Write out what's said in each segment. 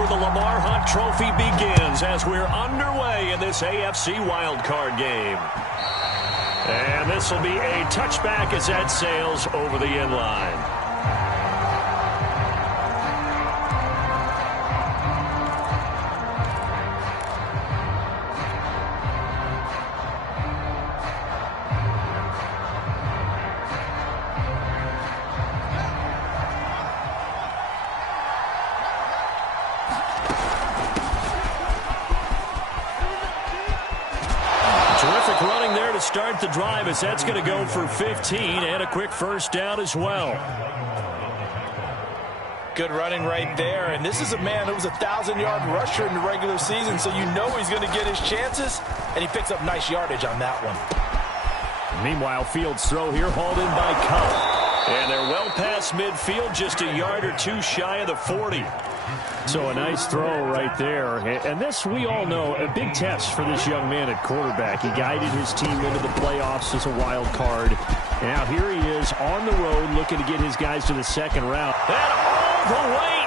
for the Lamar Hunt Trophy begins as we're underway in this AFC wildcard game. And this will be a touchback as that sails over the end line. Start the drive as that's going to go for 15 and a quick first down as well. Good running right there, and this is a man who was a 1,000-yard rusher in the regular season, so you know he's going to get his chances, and he picks up nice yardage on that one. Meanwhile, Fields' throw here hauled in by Cup, and they're well past midfield, just a yard or two shy of the 40. So a nice throw right there. And this, we all know, a big test for this young man at quarterback. He guided his team into the playoffs as a wild card. Now here he is on the road looking to get his guys to the second round. And all the way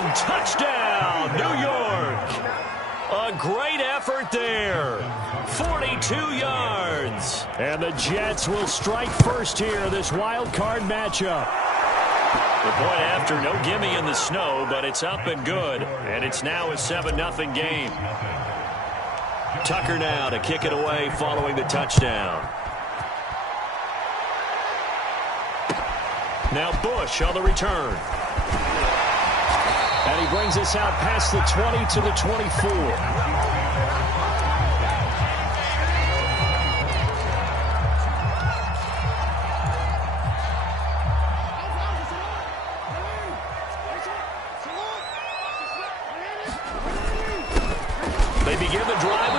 in. Touchdown, New York. A great effort there. 42 yards. And the Jets will strike first here, this wild card matchup. The point after, no gimme in the snow, but it's up and good. And it's now a 7-0 game. Tucker now to kick it away following the touchdown. Now Bush on the return. And he brings us out past the 20 to the 24.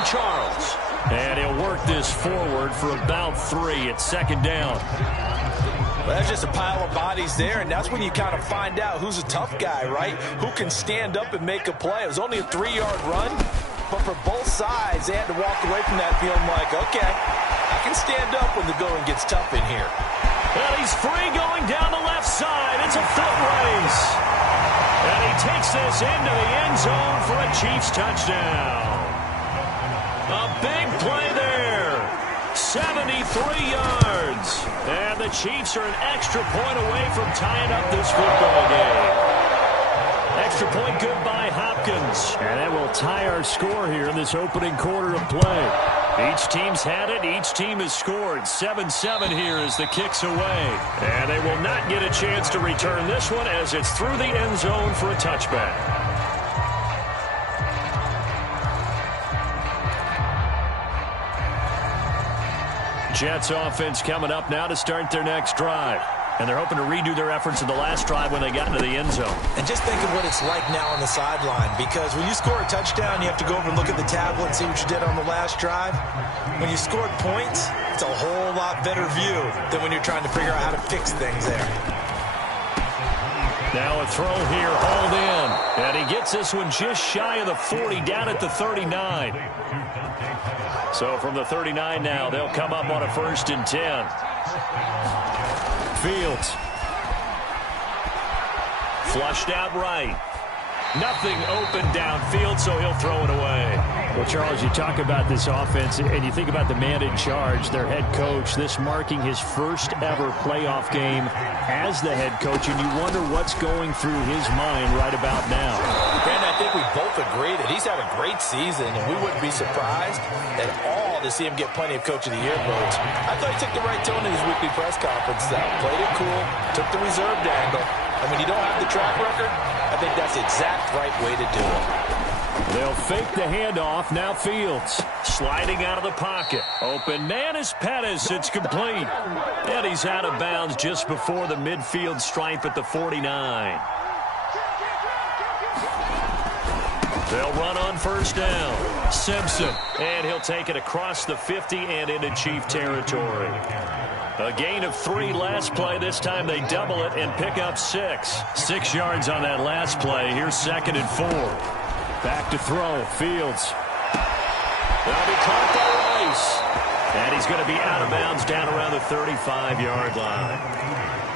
Charles. And he'll work this forward for about 3 at second down. Well, that's just a pile of bodies there, and that's when you kind of find out who's a tough guy, right? Who can stand up and make a play. It was only a 3-yard run, but for both sides, they had to walk away from that feeling like, okay, I can stand up when the going gets tough in here. And he's free going down the left side. It's a foot race. And he takes this into the end zone for a Chiefs touchdown. A big play there. 73 yards. And the Chiefs are an extra point away from tying up this football game. Extra point good by Hopkins. And that will tie our score here in this opening quarter of play. Each team's had it. Each team has scored. 7-7 here as the kick's away. And they will not get a chance to return this one as it's through the end zone for a touchback. Jets offense coming up now to start their next drive. And they're hoping to redo their efforts in the last drive when they got into the end zone. And just think of what it's like now on the sideline, because when you score a touchdown, you have to go over and look at the tablet and see what you did on the last drive. When you scored points, it's a whole lot better view than when you're trying to figure out how to fix things there. Now a throw here, hauled in. And he gets this one just shy of the 40, down at the 39. So from the 39 now, they'll come up on a 1st and 10. Fields. Flushed out right. Nothing open downfield, so he'll throw it away. Well, Charles, you talk about this offense, and you think about the man in charge, their head coach, this marking his first ever playoff game as the head coach, and you wonder what's going through his mind right about now. Brandon, I think we both agree that he's had a great season, and we wouldn't be surprised at all to see him get plenty of Coach of the Year votes. I thought he took the right tone in his weekly press conference, though. Played it cool, took the reserved angle, and when you don't have the track record, I think that's the exact right way to do it. They'll fake the handoff. Now Fields sliding out of the pocket. Open man is Pettis. It's complete. And he's out of bounds just before the midfield stripe at the 49. They'll run on 1st down. Simpson. And he'll take it across the 50 and into Chief territory. A gain of 3 last play. This time they double it and pick up 6. 6 yards on that last play. Here's 2nd and 4. Back to throw. Fields. That'll be caught by Rice. And he's going to be out of bounds down around the 35-yard line.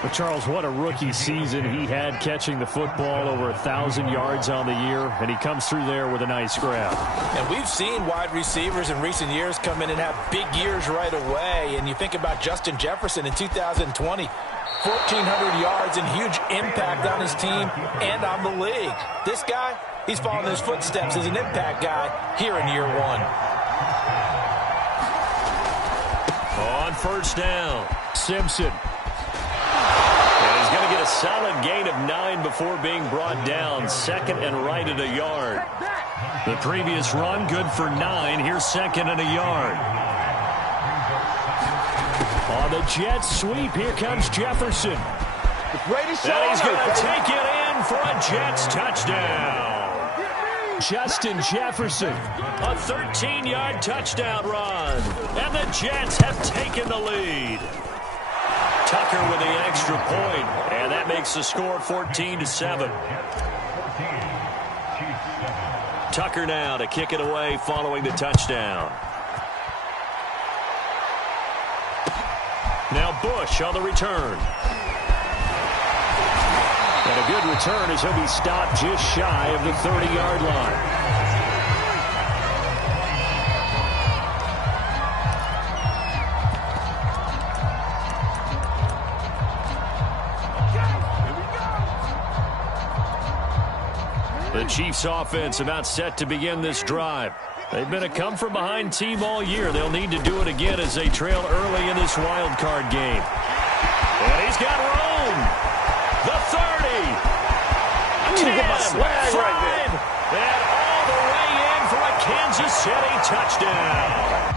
But Charles, what a rookie season he had, catching the football over 1,000 yards on the year, and he comes through there with a nice grab. And we've seen wide receivers in recent years come in and have big years right away. And you think about Justin Jefferson in 2020, 1,400 yards and huge impact on his team and on the league. This guy, he's following his footsteps as an impact guy here in year one. On first down, Simpson. And he's going to get a solid gain of 9 before being brought down. Second and right at a yard. The previous run, good for 9. Here's second and a yard. On the Jets sweep, here comes Jefferson. And he's going to take it in for a Jets touchdown. Justin Jefferson, a 13-yard touchdown run. And the Jets have taken the lead. Tucker with the extra point, and that makes the score 14-7. Tucker now to kick it away following the touchdown. Now Bush on the return. And a good return as he'll be stopped just shy of the 30-yard line. The Chiefs offense about set to begin this drive. They've been a come-from-behind team all year. They'll need to do it again as they trail early in this wild card game. And he's got room. The 30. 10. 5. And all the way in for a Kansas City touchdown.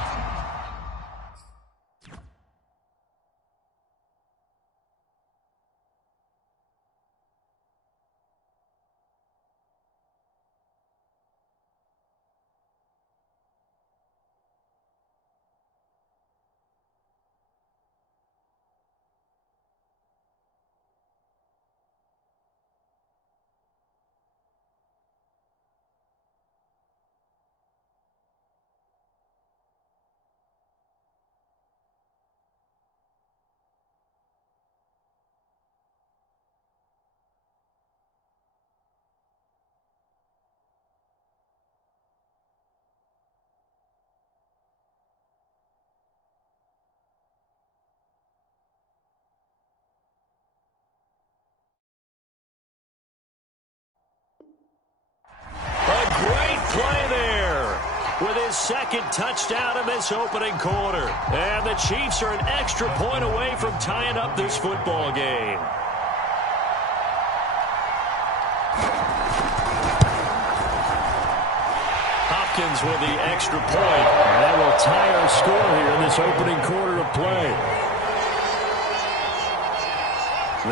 Play there with his second touchdown in this opening quarter. And the Chiefs are an extra point away from tying up this football game. Hopkins with the extra point. And that will tie our score here in this opening quarter of play.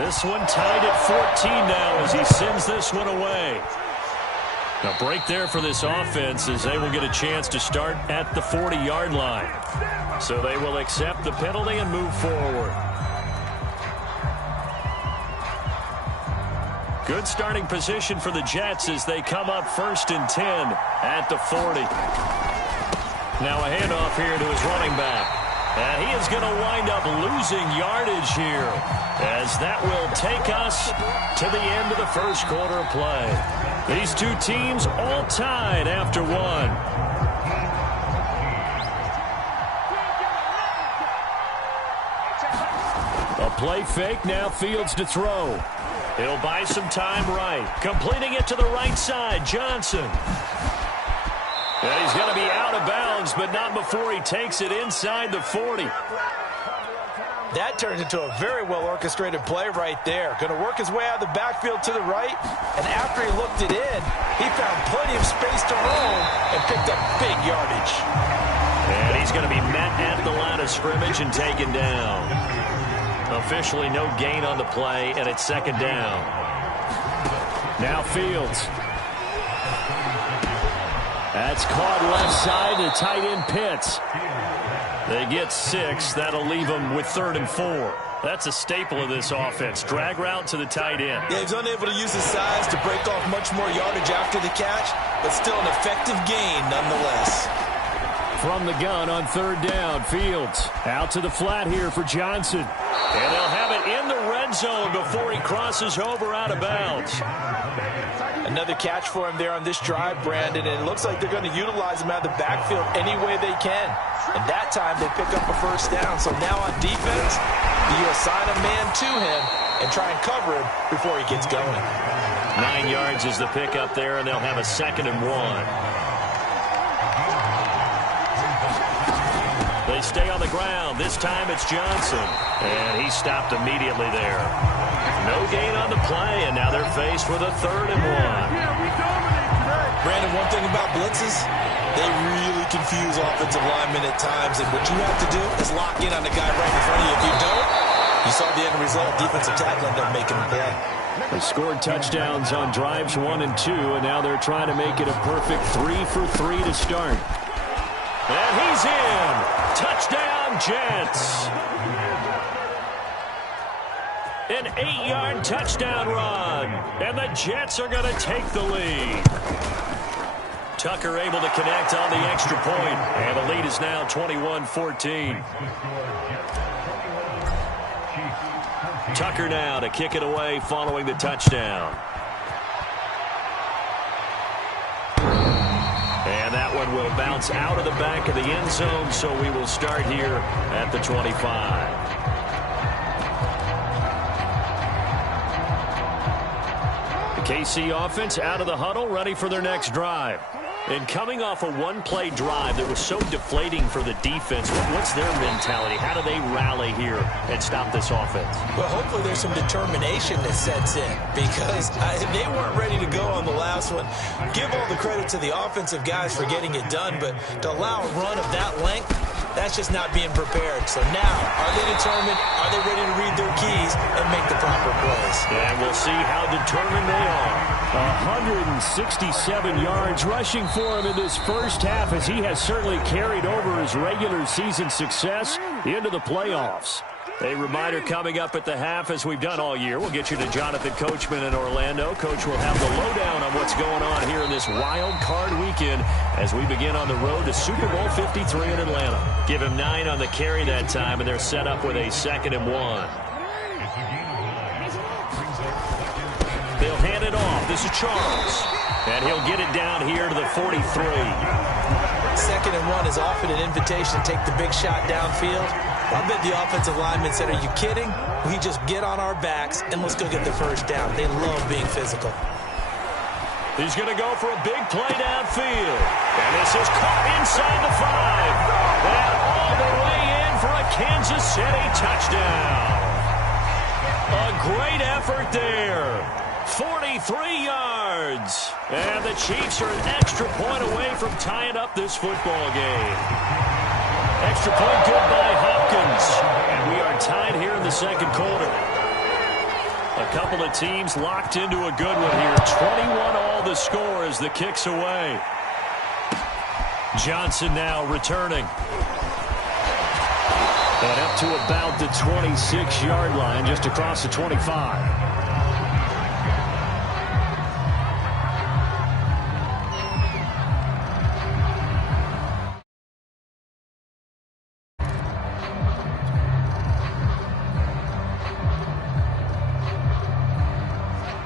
This one tied at 14 now as he sends this one away. A break there for this offense as they will get a chance to start at the 40-yard line. So they will accept the penalty and move forward. Good starting position for the Jets as they come up 1st and 10 at the 40. Now a handoff here to his running back. And he is going to wind up losing yardage here as that will take us to the end of the first quarter of play. These two teams all tied after one. A play fake, now Fields to throw. He'll buy some time right. Completing it to the right side, Johnson. And he's going to be out of bounds, but not before he takes it inside the 40. That turns into a very well-orchestrated play right there. Going to work his way out of the backfield to the right, and after he looked it in, he found plenty of space to roam and picked up big yardage. And he's going to be met at the line of scrimmage and taken down. Officially no gain on the play, and it's second down. Now Fields. That's caught left side to tight end Pitts. They get 6. That'll leave them with 3rd and 4. That's a staple of this offense. Drag route to the tight end. Yeah, he's unable to use his size to break off much more yardage after the catch, but still an effective gain nonetheless. From the gun on 3rd down, Fields out to the flat here for Johnson. And they'll have it in the red end zone before he crosses over out of bounds. Another catch for him there on this drive, Brandon, and it looks like they're going to utilize him out of the backfield any way they can. And that time they pick up a first down. So now on defense, you assign a man to him and try and cover him before he gets going. 9 yards is the pickup there, and they'll have a 2nd and 1. They stay on the ground. This time it's Johnson. And he stopped immediately there. No gain on the play, and now they're faced with a 3rd and 1. Brandon, one thing about blitzes, they really confuse offensive linemen at times. And what you have to do is lock in on the guy right in front of you. If you don't, you saw the end result. Defensive tackle ended up making the play. They scored touchdowns on drives 1 and 2, and now they're trying to make it a perfect 3 for 3 to start. And he's in. Touchdown, Jets. An 8-yard touchdown run. And the Jets are going to take the lead. Tucker able to connect on the extra point. And the lead is now 21-14. Tucker now to kick it away following the touchdown. And that one will bounce out of the back of the end zone, so we will start here at the 25. The KC offense out of the huddle, ready for their next drive. And coming off a one-play drive that was so deflating for the defense, what's their mentality? How do they rally here and stop this offense? Well, hopefully there's some determination that sets in, because they weren't ready to go on the last one. Give all the credit to the offensive guys for getting it done, but to allow a run of that length, that's just not being prepared. So now, are they determined? Are they ready to read their keys and make the proper plays? And we'll see how determined they are. 167 yards rushing for him in this first half, as he has certainly carried over his regular season success into the playoffs. A reminder coming up at the half, as we've done all year. We'll get you to Jonathan Coachman in Orlando. Coach will have the lowdown on what's going on here in this wild card weekend as we begin on the road to Super Bowl 53 in Atlanta. Give him 9 on the carry that time, and they're set up with a 2nd and 1. They'll hand it off. This is Charles. And he'll get it down here to the 43. 2nd and 1 is often an invitation to take the big shot downfield. I bet the offensive lineman said, are you kidding? We just get on our backs and let's go get the first down. They love being physical. He's going to go for a big play downfield. And this is caught inside the 5. And all the way in for a Kansas City touchdown. A great effort there. 43 yards. And the Chiefs are an extra point away from tying up this football game. Extra point good by Hopkins. And we are tied here in the second quarter. A couple of teams locked into a good one here. 21-all the score as the kick's away. Johnson now returning. And up to about the 26-yard line, just across the 25.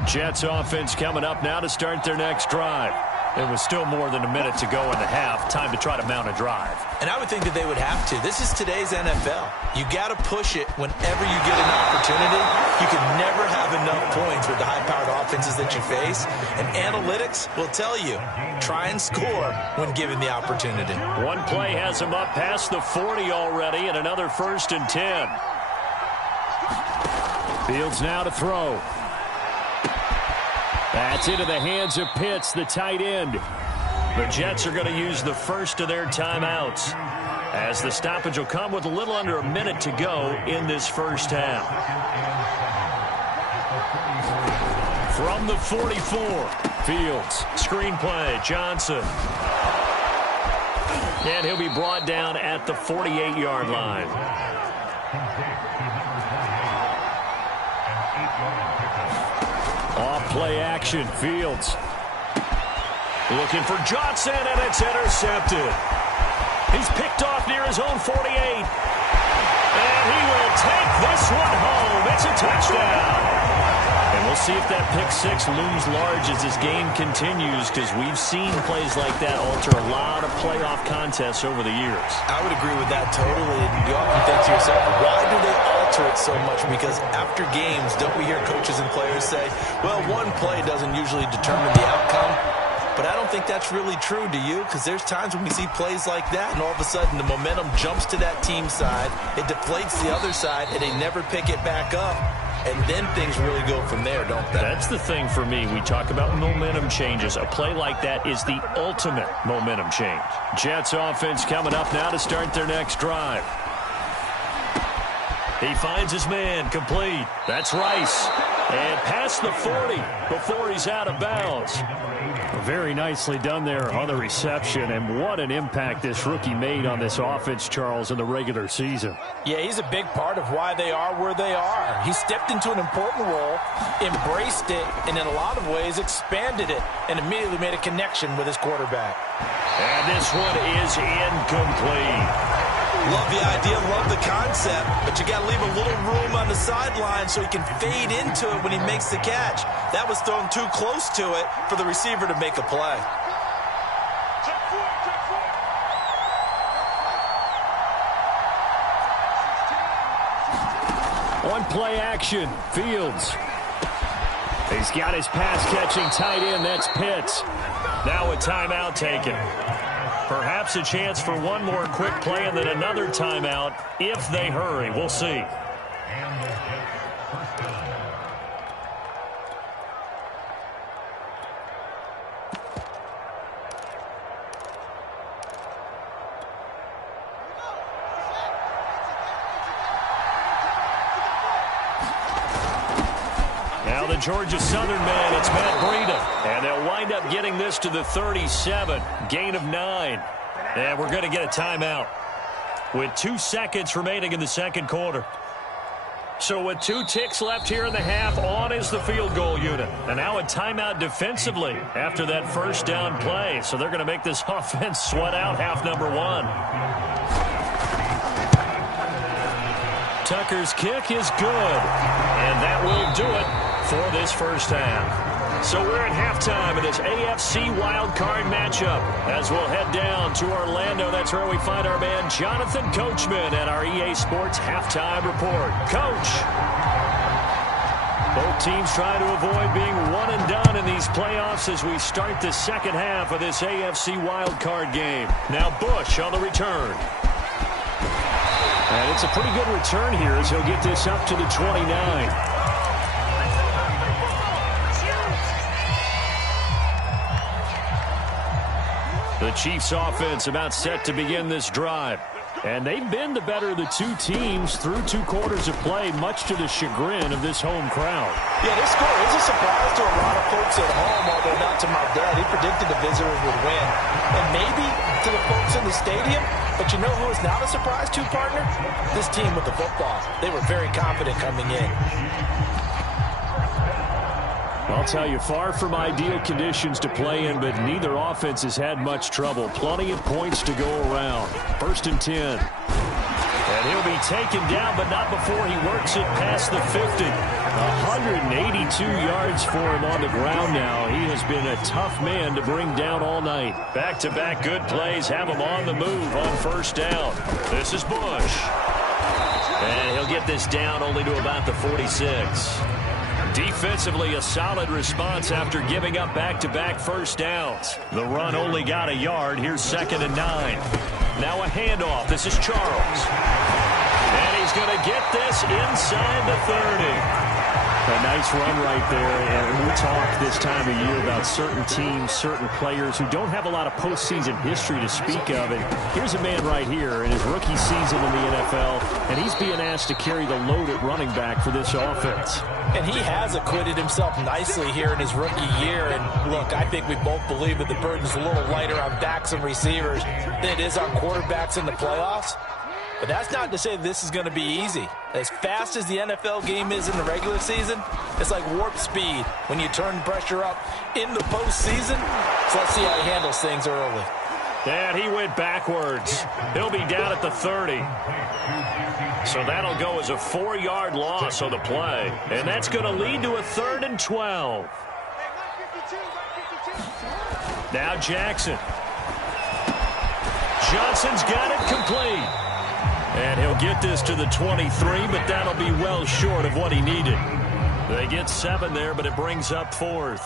Jets offense coming up now to start their next drive. There was still more than a minute to go in the half. Time to try to mount a drive. And I would think that they would have to. This is today's NFL. You got to push it whenever you get an opportunity. You can never have enough points with the high-powered offenses that you face. And analytics will tell you, try and score when given the opportunity. One play has him up past the 40 already, and another 1st and 10. Fields now to throw. That's into the hands of Pitts, the tight end. The Jets are going to use the first of their timeouts, as the stoppage will come with a little under a minute to go in this first half. From the 44, Fields, screen play, Johnson. And he'll be brought down at the 48-yard line. Off-play action, Fields. Looking for Johnson, and it's intercepted. He's picked off near his own 48. And he will take this one home. It's a touchdown. And we'll see if that pick six looms large as this game continues, because we've seen plays like that alter a lot of playoff contests over the years. I would agree with that totally. You often think to yourself, why do they alter it so much? Because after games, don't we hear coaches and players say, well, one play doesn't usually determine the outcome? But I don't think that's really true, do you? Because there's times when we see plays like that, and all of a sudden the momentum jumps to that team side, it deflates the other side, and they never pick it back up. And then things really go from there, don't they? That's the thing for me. We talk about momentum changes. A play like that is the ultimate momentum change. Jets offense coming up now to start their next drive. He finds his man, complete. That's Rice. And past the 40 before he's out of bounds. Very nicely done there on the reception, and what an impact this rookie made on this offense, Charles, in the regular season. Yeah, he's a big part of why they are where they are. He stepped into an important role, embraced it, and in a lot of ways expanded it, and immediately made a connection with his quarterback. And this one is incomplete. Love the idea, love the concept, but you got to leave a little room on the sideline so he can fade into it when he makes the catch. That was thrown too close to it for the receiver to make a play. On play action, Fields. He's got his pass-catching tight end, that's Pitts. Now a timeout taken. Perhaps a chance for one more quick play and then another timeout if they hurry. We'll see. Now the Georgia Southern man, it's Matt Breida. And they'll wind up getting this to the 37. Gain of 9. And we're going to get a timeout with 2 seconds remaining in the second quarter. So with 2 ticks left here in the half, on is the field goal unit. And now a timeout defensively after that first down play. So they're going to make this offense sweat out half number 1. Tucker's kick is good. And that will do it for this first half. So we're at halftime of this AFC wildcard matchup as we'll head down to Orlando. That's where we find our man Jonathan Coachman at our EA Sports Halftime Report. Coach. Both teams trying to avoid being one and done in these playoffs as we start the second half of this AFC wildcard game. Now Bush on the return. And it's a pretty good return here as he'll get this up to the 29. The Chiefs offense about set to begin this drive. And they've been the better of the 2 teams through 2 quarters of play, much to the chagrin of this home crowd. Yeah, this score is a surprise to a lot of folks at home, although not to my dad. He predicted the visitors would win. And maybe to the folks in the stadium. But you know who is not a surprise to, partner? This team with the football. They were very confident coming in. I'll tell you, far from ideal conditions to play in, but neither offense has had much trouble. Plenty of points to go around. 1st and 10. And he'll be taken down, but not before he works it past the 50. 182 yards for him on the ground now. He has been a tough man to bring down all night. Back-to-back good plays have him on the move on first down. This is Bush. And he'll get this down only to about the 46. Defensively, a solid response after giving up back-to-back first downs. The run only got a yard. Here's 2nd and 9. Now a handoff. This is Charles. And he's going to get this inside the 30. A nice run right there, and we talk this time of year about certain teams, certain players who don't have a lot of postseason history to speak of. And here's a man right here in his rookie season in the NFL, and he's being asked to carry the load at running back for this offense. And he has acquitted himself nicely here in his rookie year. And look, I think we both believe that the burden's a little lighter on backs and receivers than it is on quarterbacks in the playoffs. But that's not to say this is going to be easy. As fast as the NFL game is in the regular season, it's like warp speed when you turn pressure up in the postseason. So let's see how he handles things early. And he went backwards. He'll be down at the 30. So that'll go as a 4-yard loss on the play. And that's going to lead to a 3rd and 12. Now Jackson. Johnson's got it complete. And he'll get this to the 23, but that'll be well short of what he needed. They get 7 there, but it brings up 4th.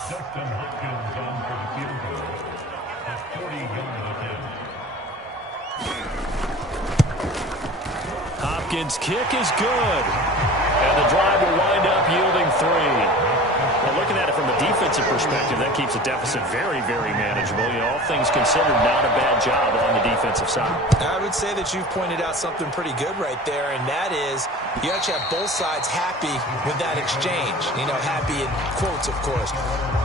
Hopkins' kick is good. And the drive will wind up yielding 3. Well, looking at it from a defensive perspective, that keeps the deficit very, very manageable. You know, all things considered, not a bad job on the defensive side. I would say that you've pointed out something pretty good right there, and that is you actually have both sides happy with that exchange. You know, happy in quotes, of course.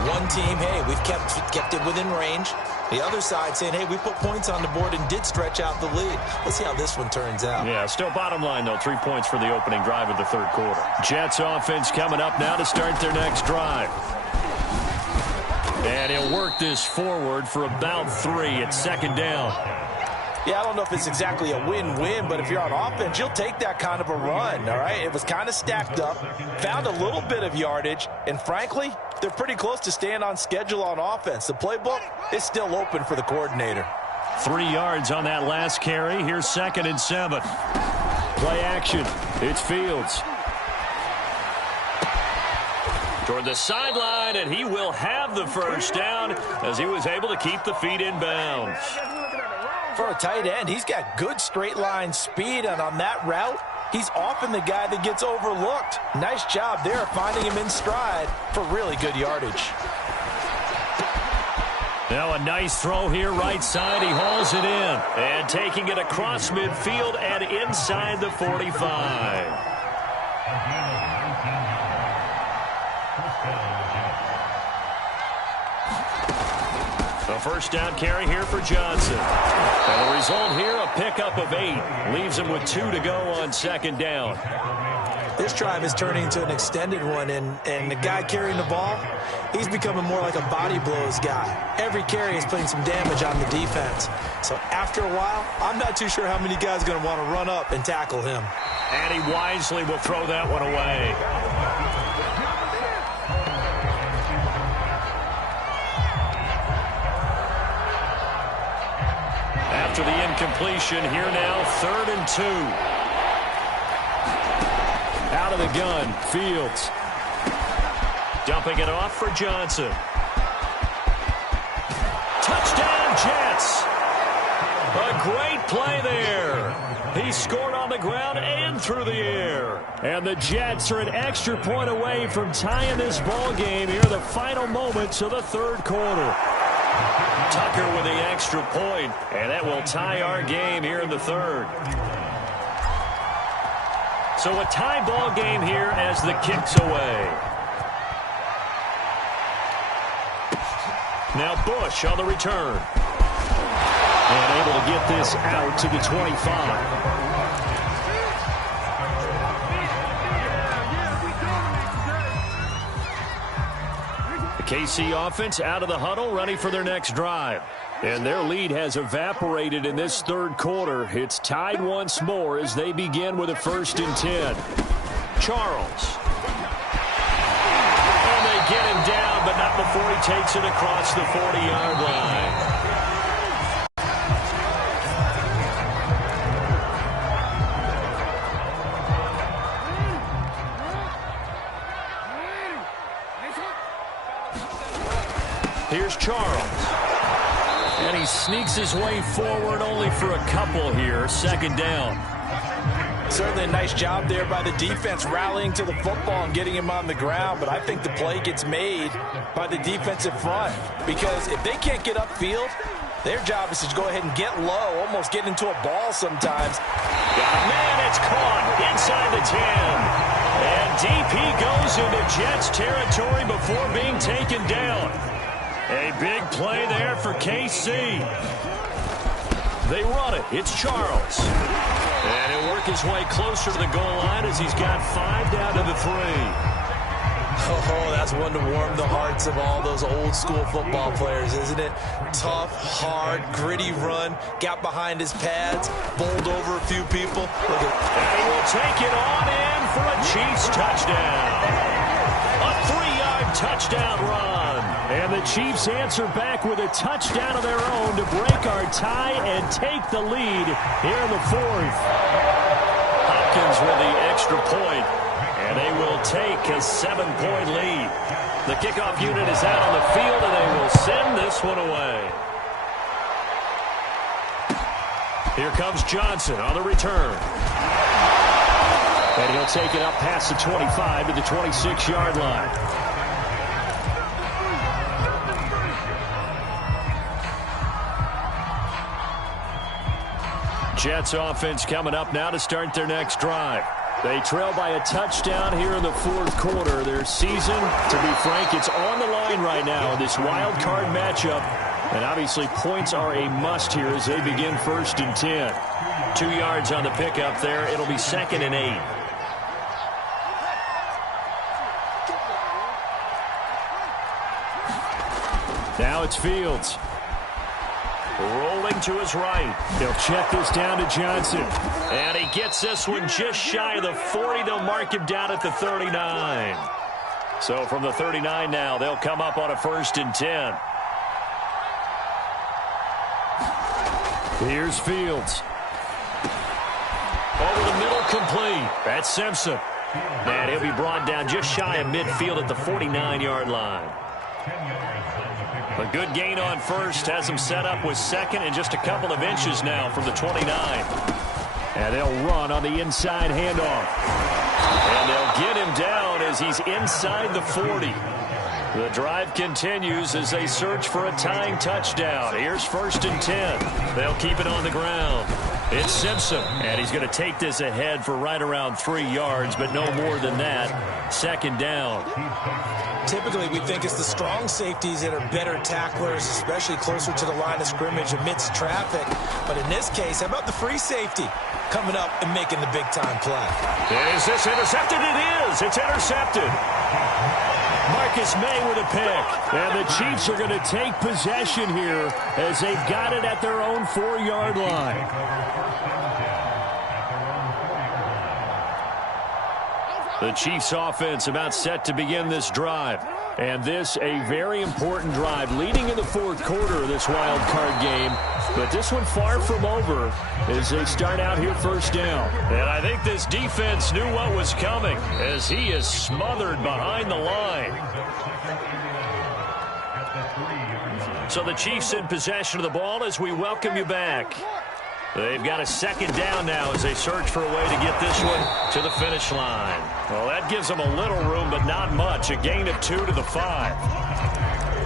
One team, hey, we've kept it within range. The other side saying, hey, we put points on the board and did stretch out the lead. Let's see how this one turns out. Yeah, still bottom line, though, 3 points for the opening drive of the 3rd quarter. Jets offense coming up now to start their next drive. And he'll work this forward for about 3. It's 2nd down. Yeah, I don't know if it's exactly a win-win, but if you're on offense, you'll take that kind of a run, all right? It was kind of stacked up, found a little bit of yardage, and frankly, they're pretty close to staying on schedule on offense. The playbook is still open for the coordinator. 3 yards on that last carry. Here's 2nd and 7. Play action. It's Fields. Toward the sideline, and he will have the 1st down as he was able to keep the feet in bounds. For a tight end, he's got good straight line speed, and on that route, he's often the guy that gets overlooked. Nice job there finding him in stride for really good yardage. Now a nice throw here right side. He hauls it in. And taking it across midfield and inside the 45. A 1st down carry here for Johnson. And the result here, a pickup of 8. Leaves him with 2 to go on 2nd down. This drive is turning into an extended one, and the guy carrying the ball, he's becoming more like a body blows guy. Every carry is putting some damage on the defense. So after a while, I'm not too sure how many guys are going to want to run up and tackle him. And he wisely will throw that one away. After the incompletion, here now, 3rd and 2. Out of the gun, Fields. Dumping it off for Johnson. Touchdown, Jets. A great play there. He scored on the ground and through the air. And the Jets are an extra point away from tying this ball game here in the final moments of the 3rd quarter. Tucker with the extra point, and that will tie our game here in the 3rd. So a tie ball game here as the kick's away. Now Bush on the return. And able to get this out to the 25. KC offense out of the huddle, ready for their next drive. And their lead has evaporated in this 3rd quarter. It's tied once more as they begin with a 1st and 10. Charles. And they get him down, but not before he takes it across the 40-yard line. Here's Charles. And he sneaks his way forward only for a couple here. 2nd down. Certainly a nice job there by the defense rallying to the football and getting him on the ground. But I think the play gets made by the defensive front. Because if they can't get upfield, their job is to go ahead and get low, almost get into a ball sometimes. Man, it's caught inside the 10. And DP goes into Jets territory before being taken down. A big play there for KC. They run it. It's Charles. And he'll work his way closer to the goal line as he's got 5 down to the 3. Oh, that's one to warm the hearts of all those old school football players, isn't it? Tough, hard, gritty run, got behind his pads, bowled over a few people. Look at, and he will take it on in for a Chiefs touchdown. A 3-yard touchdown run. And the Chiefs answer back with a touchdown of their own to break our tie and take the lead here in the fourth. Hopkins with the extra point. And they will take a 7-point lead. The kickoff unit is out on the field, and they will send this one away. Here comes Johnson on the return. And he'll take it up past the 25 to the 26-yard line. Jets offense coming up now to start their next drive. They trail by a touchdown here in the fourth quarter. Their season, to be frank, it's on the line right now in this wild card matchup. And obviously points are a must here as they begin 1st and 10. 2 yards on the pickup there. It'll be 2nd and 8. Now it's Fields. Rolling to his right. They'll check this down to Johnson. And he gets this one just shy of the 40. They'll mark him down at the 39. So from the 39 now, they'll come up on a 1st and 10. Here's Fields. Over the middle, complete. That's Simpson. And he'll be brought down just shy of midfield at the 49-yard line. A good gain on first has him set up with 2nd and just a couple of inches now from the 29. And they'll run on the inside handoff. And they'll get him down as he's inside the 40. The drive continues as they search for a tying touchdown. Here's 1st and 10. They'll keep it on the ground. It's Simpson, and he's going to take this ahead for right around 3 yards, but no more than that. 2nd down. typically we think it's the strong safeties that are better tacklers, especially closer to the line of scrimmage amidst traffic. But in this case, how about the free safety coming up and making the big-time play? Is this intercepted? It is. It's intercepted. Marcus May with a pick. And the Chiefs are going to take possession here as they've got it at their own 4-yard line. The Chiefs offense about set to begin this drive. And this a very important drive leading in the fourth quarter of this wild card game. But this one far from over as they start out here first down. And I think this defense knew what was coming as he is smothered behind the line. So the Chiefs in possession of the ball as we welcome you back. They've got a second down now as they search for a way to get this one to the finish line. Well, that gives them a little room, but not much. A gain of 2 to the 5.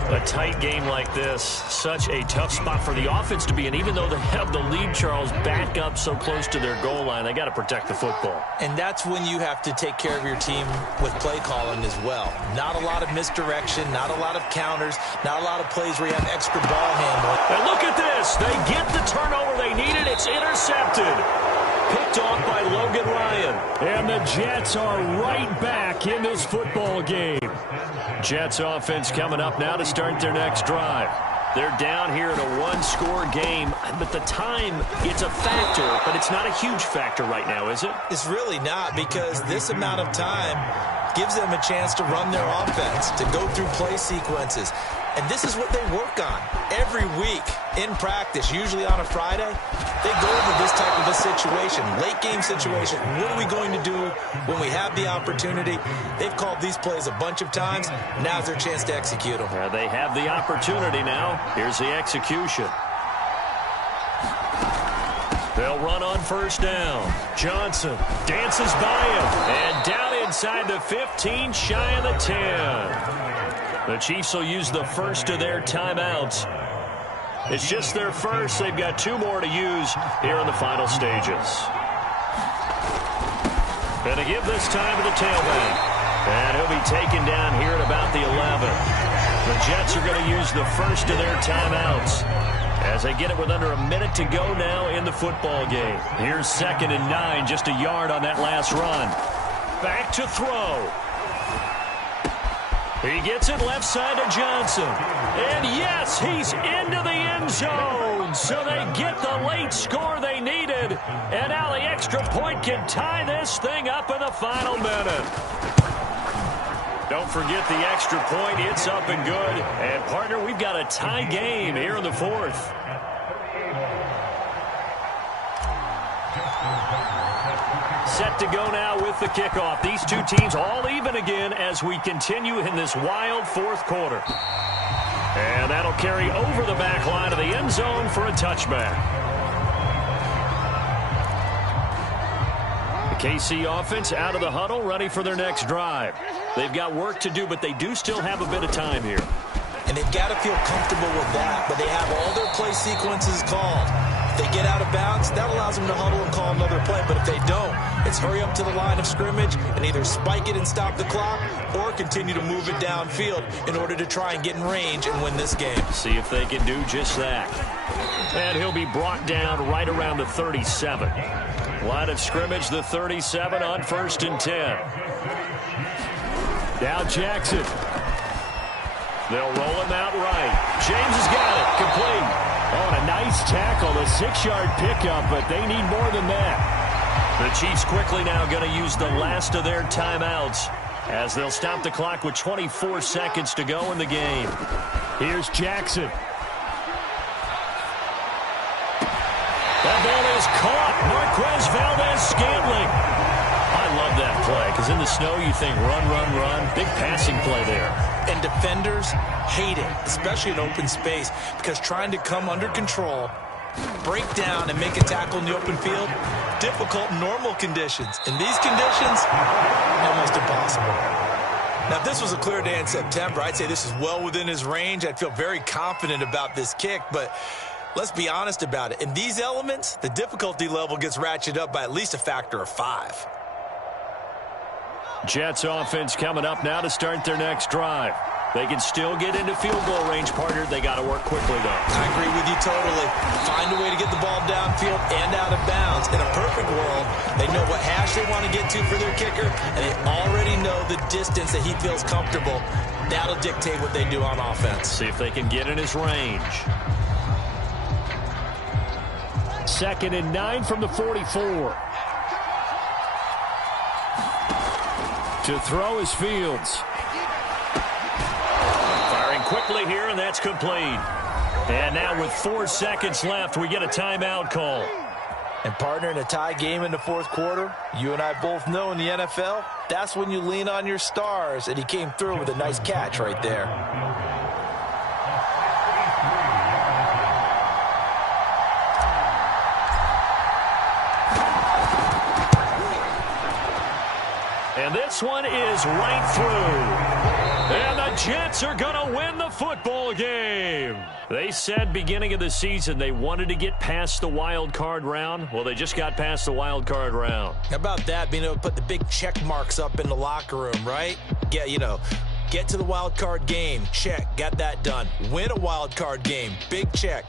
A tight game like this, such a tough spot for the offense to be in. Even though they have the lead, Charles, back up so close to their goal line, they got to protect the football. And that's when you have to take care of your team with play calling as well. Not a lot of misdirection, not a lot of counters, not a lot of plays where you have extra ball handling. And look at this. They get the turnover they needed. It's intercepted. Picked off by Logan Ryan. And the Jets are right back in this football game. Jets offense coming up now to start their next drive. They're down here in a one-score game, but the time, it's a factor, but it's not a huge factor right now, is it? It's really not, because this amount of time gives them a chance to run their offense, to go through play sequences. And this is what they work on every week in practice, usually on a Friday. They go over this type of a situation, late game situation. What are we going to do when we have the opportunity? They've called these plays a bunch of times. Now's their chance to execute them. They have the opportunity now. Here's the execution. They'll run on first down. Johnson dances by him. And down inside the 15, shy of the 10. The Chiefs will use the first of their timeouts. It's just their first. They've got 2 more to use here in the final stages. And to give this time to the tailback. And he'll be taken down here at about the 11. The Jets are going to use the first of their timeouts as they get it with under a minute to go now in the football game. Here's 2nd and 9, just a yard on that last run. Back to throw. He gets it left side to Johnson. And yes, he's into the end zone. So they get the late score they needed. And now the extra point can tie this thing up in the final minute. Don't forget the extra point. It's up and good. And, partner, we've got a tie game here in the fourth. Set to go now with the kickoff. These two teams all even again as we continue in this wild fourth quarter. And that'll carry over the back line of the end zone for a touchback. The KC offense out of the huddle, ready for their next drive. They've got work to do, but they do still have a bit of time here. And they've got to feel comfortable with that, but they have all their play sequences called. If they get out of bounds, that allows them to huddle and call another play. But if they don't, it's hurry up to the line of scrimmage and either spike it and stop the clock or continue to move it downfield in order to try and get in range and win this game. See if they can do just that. And he'll be brought down right around the 37. Line of scrimmage, the 37 on 1st and 10. Now Jackson. They'll roll him out right. James has got it. Complete. Oh, and a nice tackle, a 6-yard pickup, but they need more than that. The Chiefs quickly now going to use the last of their timeouts as they'll stop the clock with 24 seconds to go in the game. Here's Jackson. That ball is caught. Marquez Valdez-Scantling. I love that play because in the snow you think run, run, run. Big passing play there. And defenders hate it, especially in open space, because trying to come under control, break down, and make a tackle in the open field, difficult in normal conditions. In these conditions, almost impossible. Now, if this was a clear day in September, I'd say this is well within his range. I'd feel very confident about this kick, but let's be honest about it. In these elements, the difficulty level gets ratcheted up by at least a factor of 5. Jets offense coming up now to start their next drive. They can still get into field goal range, partner. They got to work quickly, though. I agree with you totally. Find a way to get the ball downfield and out of bounds. In a perfect world, they know what hash they want to get to for their kicker, and they already know the distance that he feels comfortable. That'll dictate what they do on offense. See if they can get in his range. 2nd and 9 from the 44. To throw is Fields. Firing quickly here, and that's complete. And now with 4 seconds left, we get a timeout call. And, partner, in a tie game in the fourth quarter, you and I both know in the NFL, that's when you lean on your stars. And he came through with a nice catch right there. And this one is right through. And the Jets are going to win the football game. They said beginning of the season they wanted to get past the wild card round. Well, they just got past the wild card round. How about that, being able to put the big check marks up in the locker room, right? Get to the wild card game. Check. Got that done. Win a wild card game. Big check.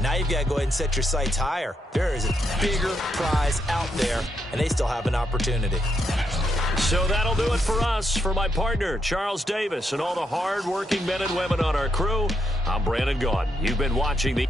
Now you've got to go ahead and set your sights higher. There is a bigger prize out there, and they still have an opportunity. So that'll do it for us. For my partner, Charles Davis, and all the hard-working men and women on our crew, I'm Brandon Gaudin. You've been watching the